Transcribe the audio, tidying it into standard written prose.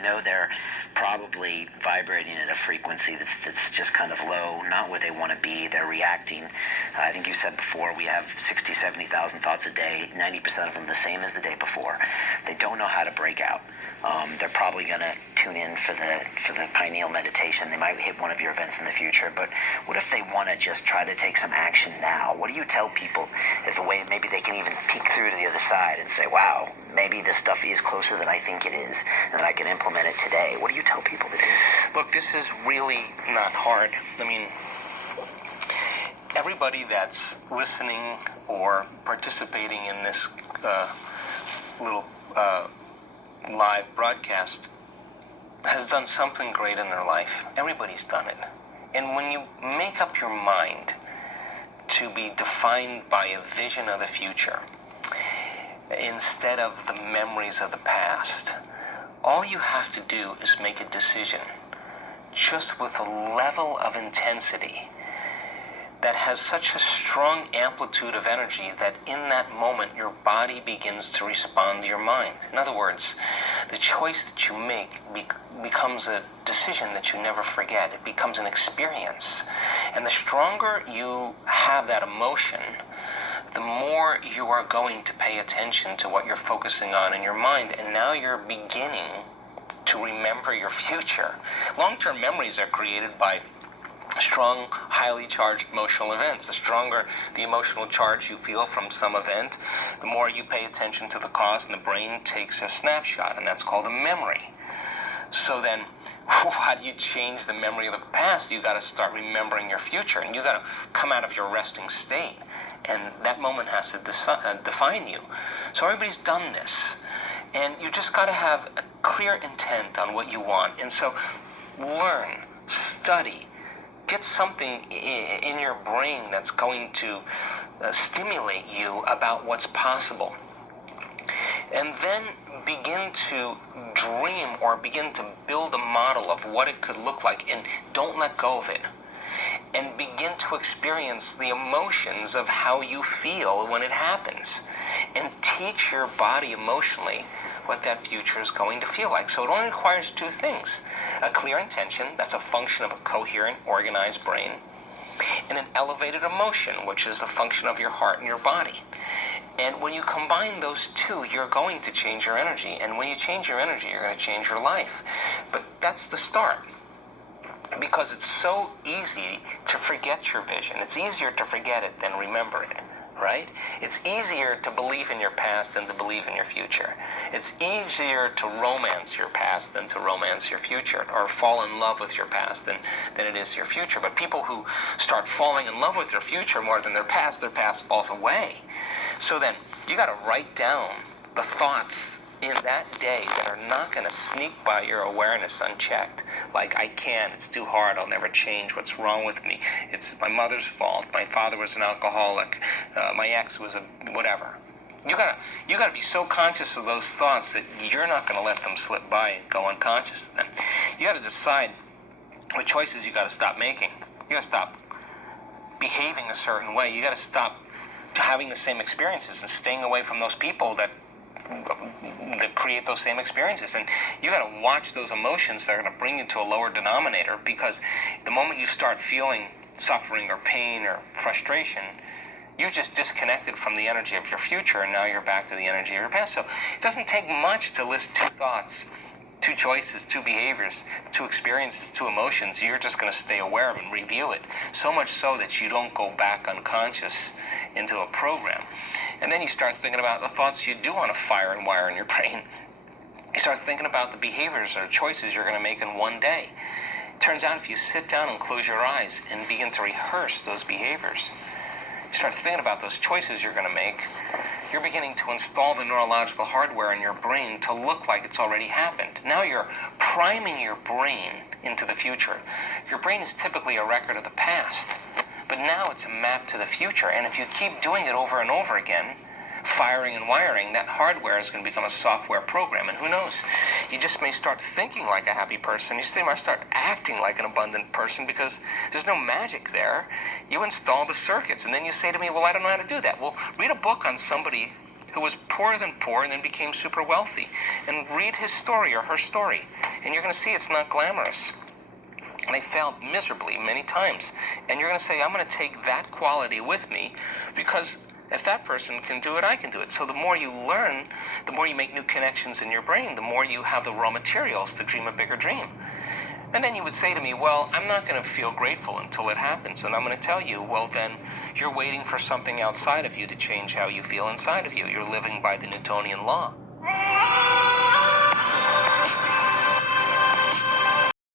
know they're probably vibrating at a frequency that's just kind of low, not where they want to be. They're reacting. I think you said before, we have 60, 70,000 thoughts a day, 90% of them the same as the day before. They don't know how to break out. They're probably going to tune in for the pineal meditation. They might hit one of your events in the future, but what if they want to just try to take some action now? What do you tell people if a way maybe they can even peek through to the other side and say, wow, maybe this stuff is closer than I think it is, and that I can implement it today? What do you tell people to do? Look, this is really not hard. I mean, everybody that's listening or participating in this little live broadcast has done something great in their life. Everybody's done it. And when you make up your mind to be defined by a vision of the future instead of the memories of the past, all you have to do is make a decision just with a level of intensity that has such a strong amplitude of energy that in that moment your body begins to respond to your mind. In other words, the choice that you make becomes a decision that you never forget. It becomes an experience. And the stronger you have that emotion, the more you are going to pay attention to what you're focusing on in your mind. And now you're beginning to remember your future. Long-term memories are created by strong, highly charged emotional events. The stronger the emotional charge you feel from some event, the more you pay attention to the cause, and the brain takes a snapshot, and that's called a memory. So then, how do you change the memory of the past? You got to start remembering your future, and you got to come out of your resting state, and that moment has to define you. So everybody's done this, and you just got to have a clear intent on what you want. And so learn, study, get something in your brain that's going to stimulate you about what's possible. And then begin to dream or begin to build a model of what it could look like, and don't let go of it. And begin to experience the emotions of how you feel when it happens. And teach your body emotionally what that future is going to feel like. So it only requires two things: a clear intention, that's a function of a coherent, organized brain, and an elevated emotion, which is a function of your heart and your body. And when you combine those two, you're going to change your energy. And when you change your energy, you're going to change your life. But that's the start. Because it's so easy to forget your vision. It's easier to forget it than remember it. Right? It's easier to believe in your past than to believe in your future. It's easier to romance your past than to romance your future, or fall in love with your past than it is your future. But people who start falling in love with their future more than their past falls away. So then, you got to write down the thoughts in that day that are not going to sneak by your awareness unchecked. Like, I can't, it's too hard, I'll never change, what's wrong with me, it's my mother's fault, my father was an alcoholic, my ex was a whatever. You gotta be so conscious of those thoughts that you're not going to let them slip by and go unconscious of them. You got to decide what choices you got to stop making. You got to stop behaving a certain way. You got to stop having the same experiences and staying away from those people that create those same experiences. And you got to watch those emotions that are going to bring you to a lower denominator, because the moment you start feeling suffering or pain or frustration, you've just disconnected from the energy of your future, and now you're back to the energy of your past. So it doesn't take much to list two thoughts, two choices, two behaviors, two experiences, two emotions. You're just going to stay aware of and review it, so much so that you don't go back unconscious into a program. And then you start thinking about the thoughts you do want to fire and wire in your brain. You start thinking about the behaviors or choices you're going to make in one day. Turns out if you sit down and close your eyes and begin to rehearse those behaviors, you start thinking about those choices you're going to make, you're beginning to install the neurological hardware in your brain to look like it's already happened. Now you're priming your brain into the future. Your brain is typically a record of the past, but now it's a map to the future. And if you keep doing it over and over again, firing and wiring, that hardware is going to become a software program. And who knows, you just may start thinking like a happy person. You might start acting like an abundant person, because there's no magic there. You install the circuits, and then you say to me, well, I don't know how to do that. Well, read a book on somebody who was poorer than poor and then became super wealthy. And read his story or her story, and you're going to see it's not glamorous. And they failed miserably many times. And you're going to say, I'm going to take that quality with me, because if that person can do it, I can do it. So the more you learn, the more you make new connections in your brain, the more you have the raw materials to dream a bigger dream. And then you would say to me, well, I'm not going to feel grateful until it happens. And I'm going to tell you, well, then you're waiting for something outside of you to change how you feel inside of you. You're living by the Newtonian law.